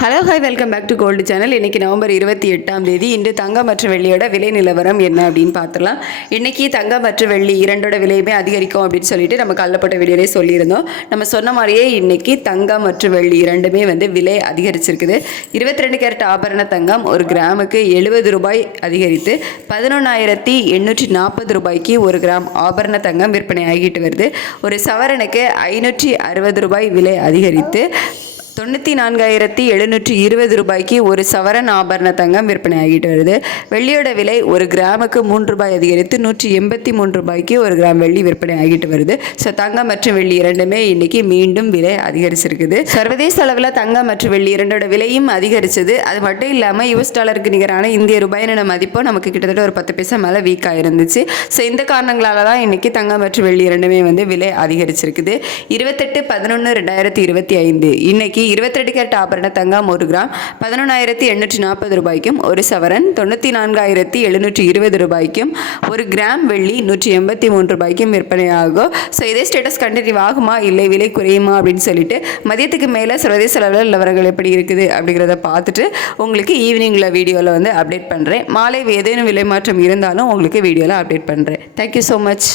Hello hi welcome back to gold channel. இன்றைக்கி November 28 இன்று தங்கம் மற்றும் வெள்ளியோட விலை நிலவரம் என்ன அப்படின்னு பார்த்துலாம். இன்றைக்கி தங்கம் மற்றும் வெள்ளி இரண்டோட விலையுமே அதிகரிக்கும் அப்படின்னு சொல்லிட்டு நம்ம கல்லப்பட்ட வீடியோலே சொல்லியிருந்தோம். நம்ம சொன்ன மாதிரியே இன்றைக்கி தங்கம் மற்றும் வெள்ளி இரண்டுமே விலை அதிகரிச்சிருக்குது. 22 கேரட் ஆபரண தங்கம் ஒரு கிராமுக்கு 70 ரூபாய் அதிகரித்து 11,840 ரூபாய்க்கு ஒரு கிராம் ஆபரண தங்கம் விற்பனை ஆகிட்டு வருது. ஒரு சவரனுக்கு 560 ரூபாய் விலை அதிகரித்து 94,720 ரூபாய்க்கு ஒரு சவரன் ஆபரண தங்கம் விற்பனை ஆகிட்டு வருது. வெள்ளியோட விலை ஒரு கிராமுக்கு 3 ரூபாய் அதிகரித்து 183 ரூபாய்க்கு ஒரு கிராம் வெள்ளி விற்பனை ஆகிட்டு வருது. ஸோ தங்கம் மற்றும் வெள்ளி இரண்டுமே இன்னைக்கு மீண்டும் விலை அதிகரிச்சிருக்குது. சர்வதேச அளவில் தங்கம் மற்றும் வெள்ளி இரண்டோட விலையும் அதிகரிச்சது. அது மட்டும் இல்லாமல் US டாலருக்கு நிகரான இந்திய ரூபாயின மதிப்போ நமக்கு கிட்டத்தட்ட ஒரு 10 பைசா மேலே வீக்காக இருந்துச்சு. ஸோ இந்த காரணங்களால தான் இன்னைக்கு தங்கம் மற்றும் வெள்ளி இரண்டுமே விலை அதிகரிச்சிருக்குது. 28/11/2025 இன்னைக்கு 22 கேரட் ஆபரண தங்கம் ஒரு கிராம் 11,840 ரூபாய்க்கும் ஒரு சவரன் 94,720 ரூபாய்க்கும் ஒரு கிராம் வெள்ளி 183 ரூபாய்க்கும் விற்பனை ஆகும். ஸோ இதே ஸ்டேட்டஸ் கண்டினியூ ஆகுமா இல்லை விலை குறையுமா அப்படின்னு சொல்லிட்டு மதியத்துக்கு மேலே சர்வதேச அளவில் நிலவரங்கள் எப்படி இருக்குது அப்படிங்கிறத பார்த்துட்டு உங்களுக்கு ஈவினிங்கில் வீடியோவில் அப்டேட் பண்ணுறேன். மாலை ஏதேனும் விலை மாற்றம் இருந்தாலும் உங்களுக்கு வீடியோவில் அப்டேட் பண்ணுறேன். Thank you so much.